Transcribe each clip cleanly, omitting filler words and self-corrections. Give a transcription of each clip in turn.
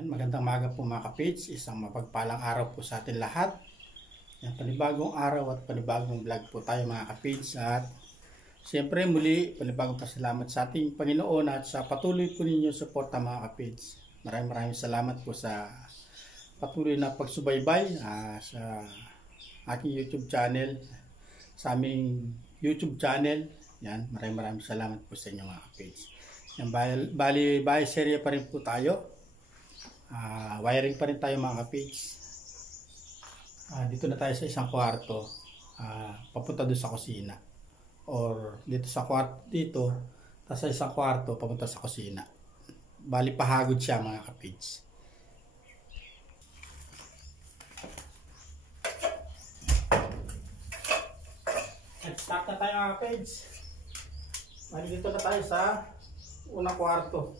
Yan, magandang maga po mga kapits. Isang mapagpalang araw po sa atin lahat. Yan, panibagong araw at panibagong vlog po tayo mga kapits. At siyempre muli, panibagong pasalamat sa ating Panginoon at sa patuloy po ninyo suporta mga kapits. Maraming salamat po sa patuloy na pagsubaybay sa aking YouTube channel, sa aming YouTube channel. Yan, maraming salamat po sa inyo mga kapits. Yan, bali serye pa rin po tayo. Wiring pa rin tayo mga kapits. Dito na tayo sa isang kwarto, papunta doon sa kusina, or dito sa kwarto dito, tapos sa isang kwarto papunta sa kusina. Bali pahagod siya mga kapits. Start na tayo mga kapits. Bali dito na tayo sa unang kwarto.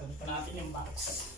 Ito natin yung box.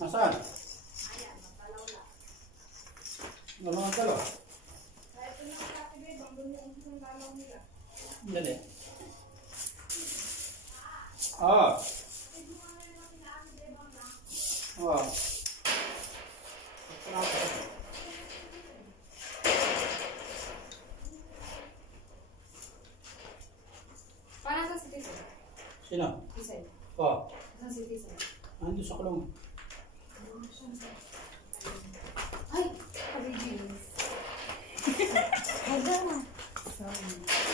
Nasaan? Ayan, matalaw lang. Ano ang talo? Kaya ito na ang kakibay, bang doon yung lalaw nila. Dali. Ito mo na yung kakibay bang lang. Sino? Tisay. Oh, Saan si Tisay? ando sa kulong. Ay! Pag-jeans. Hala. Sorry.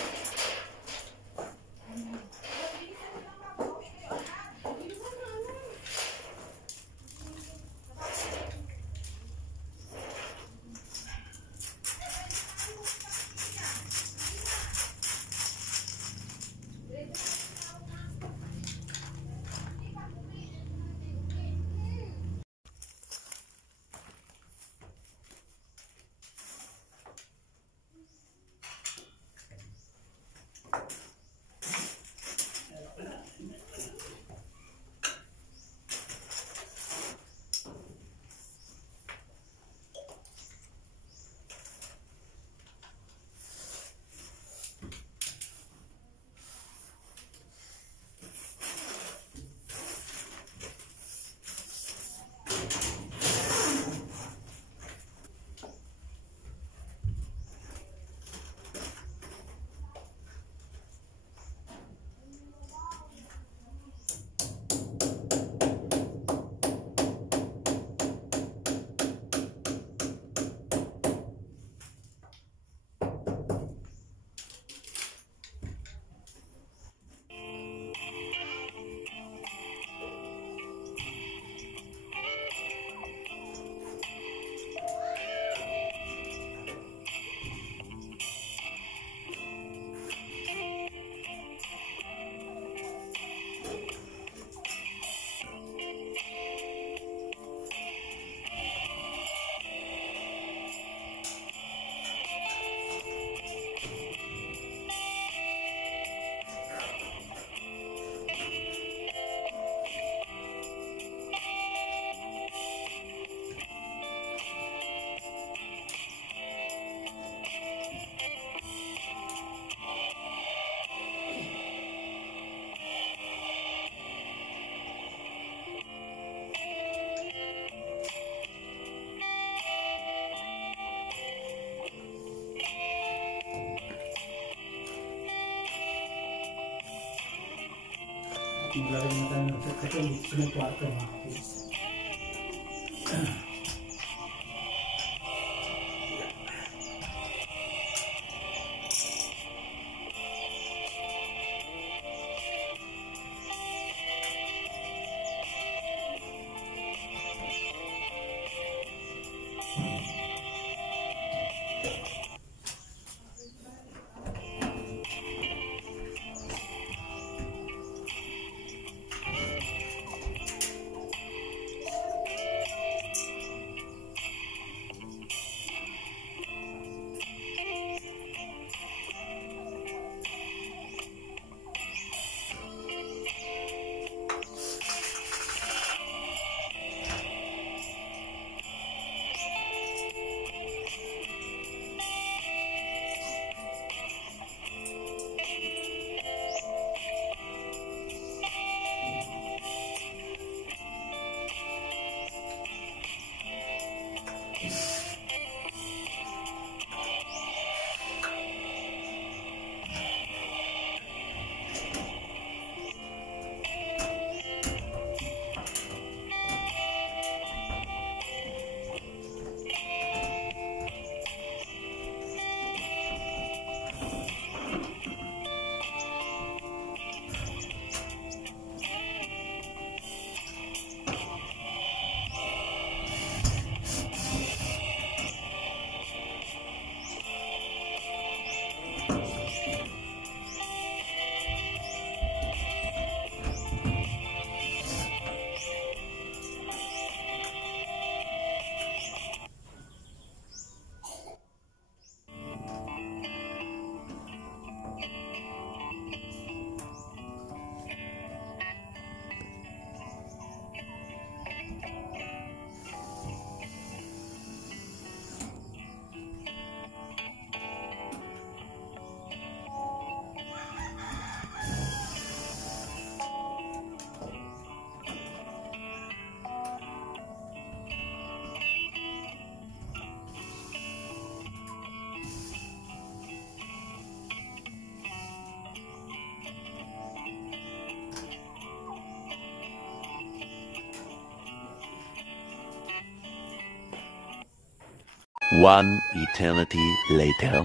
Maglaro na tayo ng kasi dito sa kwarto mga kapis. One eternity later.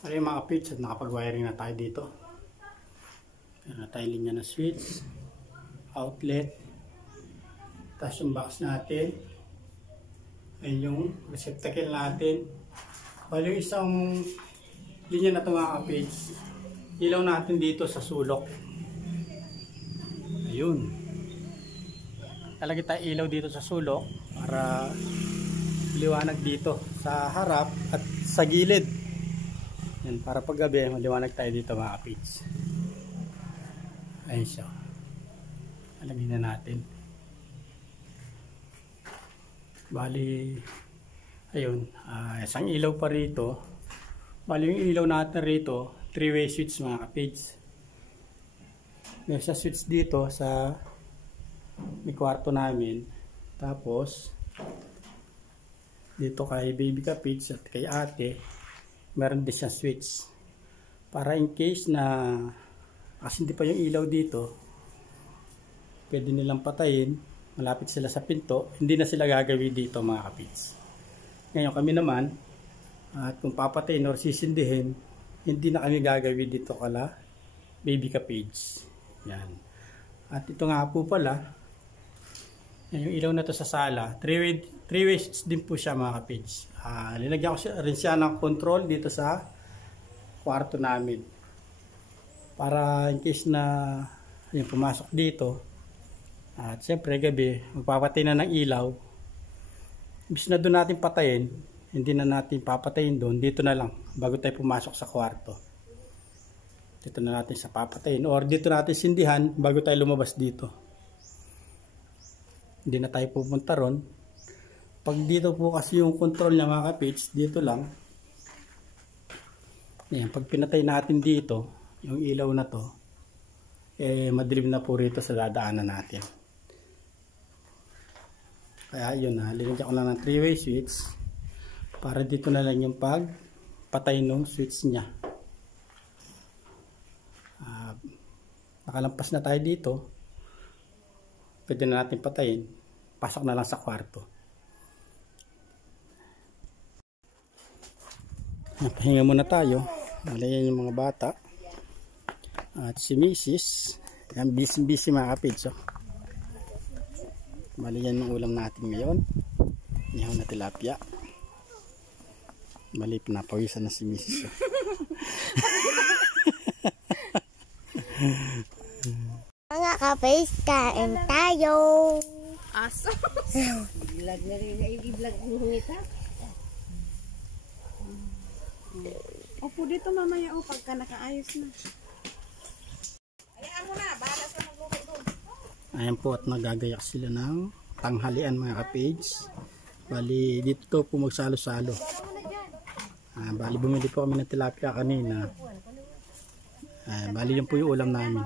Ano yung mga kapits at nakapag-wiring na tayo dito. Meron na tayong linya ng switch, outlet, tapos yung box natin, ayun yung receptacle natin. Bali yung isang linya na ito mga kapits, ilaw natin dito sa sulok. Ayun. Talagay tayo ilaw dito sa sulok para liwanag dito sa harap at sa gilid. Yan, para pag gabi maliwanag tayo dito mga kapits. Ayun siya. Alagay na natin. Bali, ayun, isang ilaw pa rito. Bali yung ilaw natin rito, 3-way switch mga kapits. May sa switch dito sa may kwarto namin. Tapos dito kay baby kapits at kay ate meron din siyang switch para in case na kasi hindi pa yung ilaw dito, pwede nilang patayin, malapit sila sa pinto, hindi na sila gagawin dito mga kapits. Ngayon kami naman, at kung papatayin or sisindihin, hindi na kami gagawin dito kala baby kapits. Yan. At ito nga po pala, yung ilaw na to sa sala, 3-way switch din po siya mga kapits. Linagyan ko rin siya ng control dito sa kwarto namin. Para in case na yung pumasok dito, at siyempre gabi, magpapatay na ng ilaw. Bis na doon natin patayin, hindi na natin papatayin doon, dito na lang, bago tayo pumasok sa kwarto. Dito na natin sa papatayin, or dito natin sindihan, bago tayo lumabas dito. Hindi na tayo pupunta ron. Pag dito po kasi yung control niya mga kapits, dito lang. Ayan, pag pinatay natin dito, yung ilaw na to, madilim na po rito sa dadaanan natin. Kaya yun na, linagyan ko lang ng 3-way switch para dito na lang yung pagpatay ng switch niya. Nakalampas na tayo dito, pwede na natin patayin, pasok na lang sa kwarto. Pahinga muna tayo, malayan yung mga bata at si Mrs. Yan, busy mga kapits. Malayan yung ulam natin ngayon, ihaw na tilapia. Mali, pinapawisan na si Mrs. Mga kapis, kain tayo. Aso. I-vlog na rin. I-vlog mo ngita. Opo dito mamaya pagka nakaayos na. Ayan po at nagagayak sila ng tanghalian mga kapage. Bali dito po magsalo-salo. Bali bumili po kami ng tilapia kanina. Bali yun po yung ulam namin.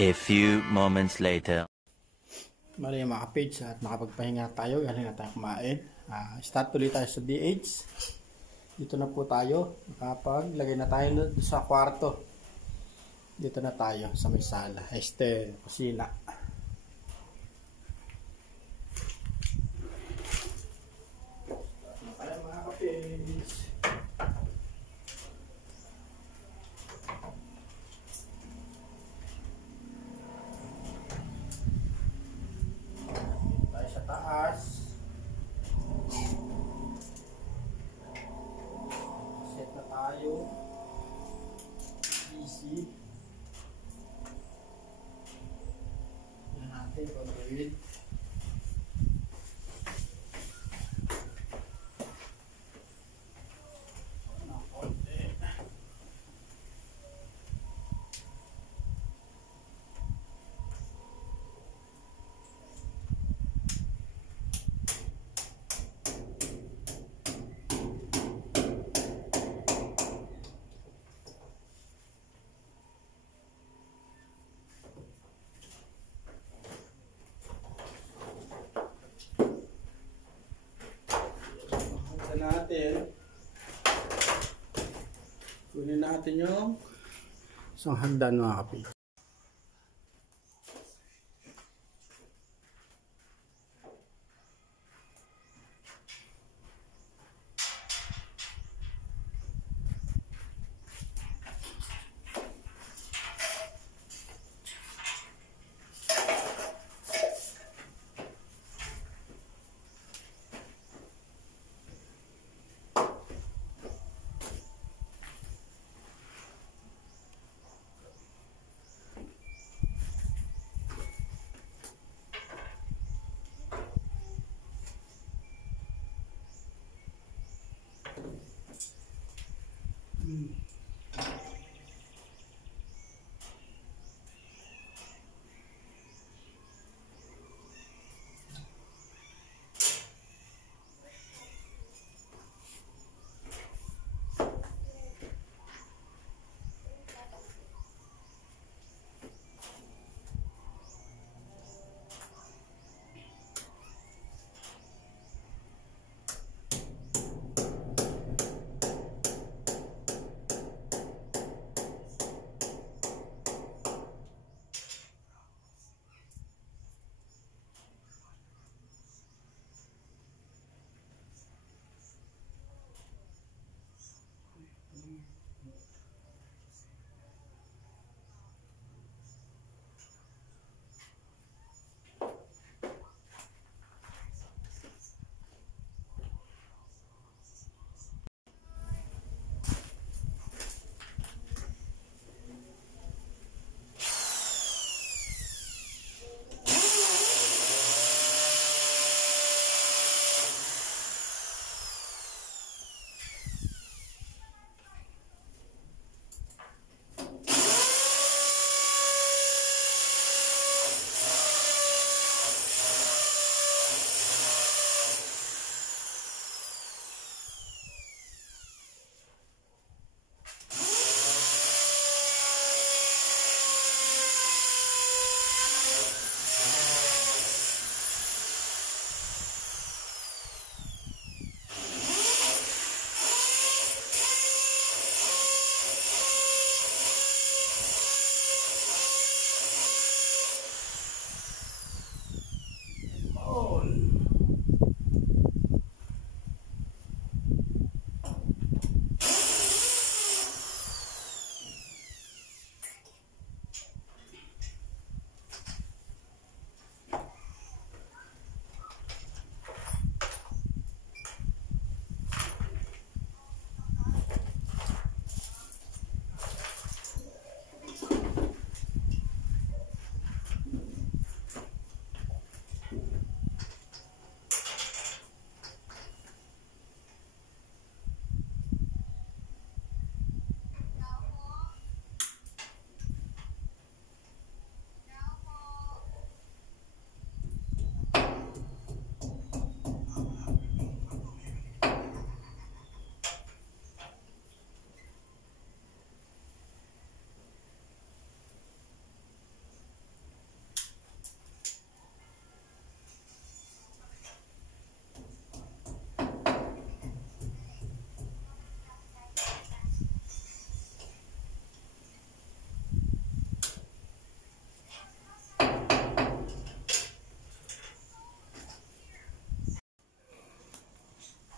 A few moments later. Bali mga kapage at nakapagpahinga tayo, galing na tayo kumain. Start ulit tayo sa DH. Dito na po tayo, nakapaglagay na tayo sa kwarto. Dito na tayo sa may sala, kusina. Tayo mga kapage. Taas. Set na tayo. Easy. Ito natin. Kunin natin yung isang hagdan mga kapatid.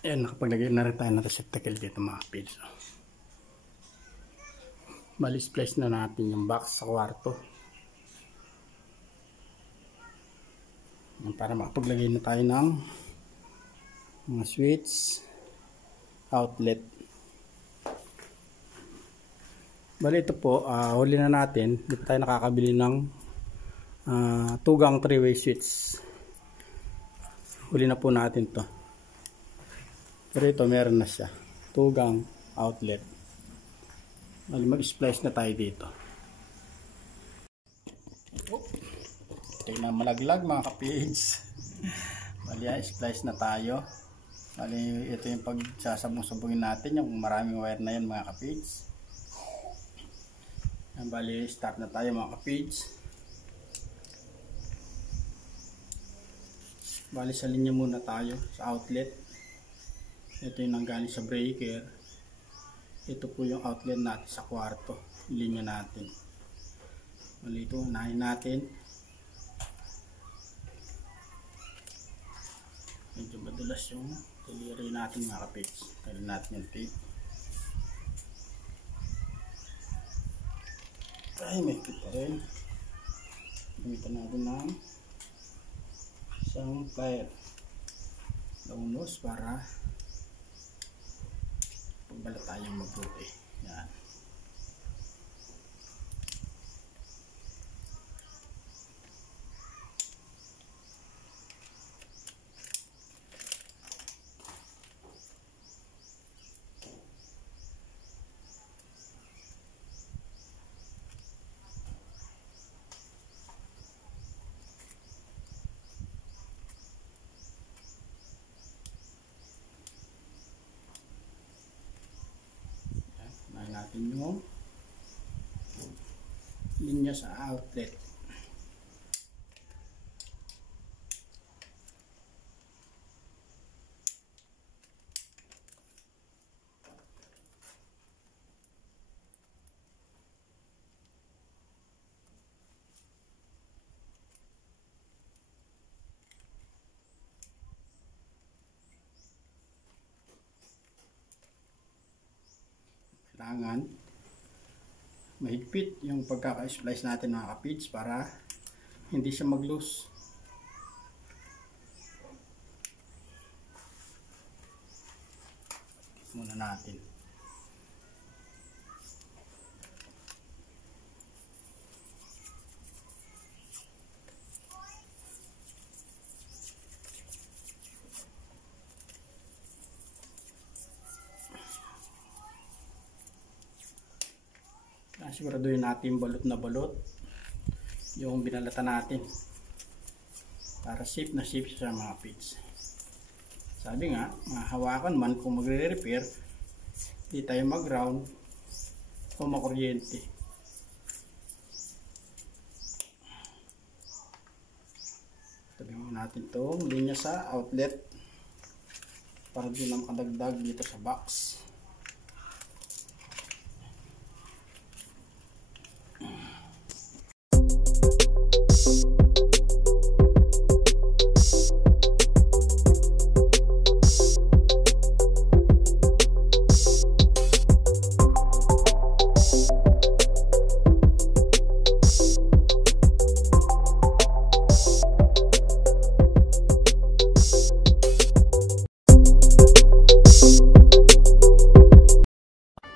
Ayan, nakapaglagay na rin tayo ng receptacle dito mga kapatid. Bali-splice na natin yung box sa kwarto. Ayan, para makapaglagay na tayo ng mga switch outlet. Bali ito po, huli na natin. Dito tayo nakakabili ng tugang 3-way switch. Huli na po natin to. Pero ito meron na siya. Tugang outlet. Bali mag-splice na tayo dito. Ito na malaglag mga kapage. Bali splice na tayo. Bali ito yung pagsasabong-sabungin natin. Yung maraming wire na yan mga kapage. Bali start na tayo mga kapage. Bali sa linya muna tayo sa outlet. Ito yung nanggaling sa breaker. Ito po yung outlet natin sa kwarto, linya natin. Mali ito, unahin natin. Medyo madulas yung daliri natin mga kapits. Kailan natin yung tape. Ay, may kita rin. Gamitan natin ng isang plier. Launos para pagbalat tayong mabuti. Yan. Natin yung linya sa outlet. Kailangan mahigpit yung pagkaka-splice natin mga kapids para hindi siya mag-loose. Muna natin. Siguraduhin natin balot na balot yung binalatan natin para safe na safe siya mga pids. Sabi nga, mahawakan man kung magre-repair, hindi tayo mag-ground o makuryente. Tabihin natin itong linya sa outlet para di na makadagdag dito sa box.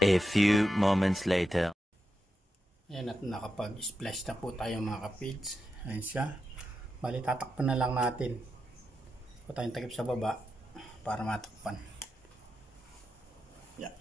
A few moments later. Ayan, at nakapag-splash na po tayo mga kapids. Ayan siya. Bali, tatakpan na lang natin. Huwag tayong takip sa baba para matakpan. Yeah.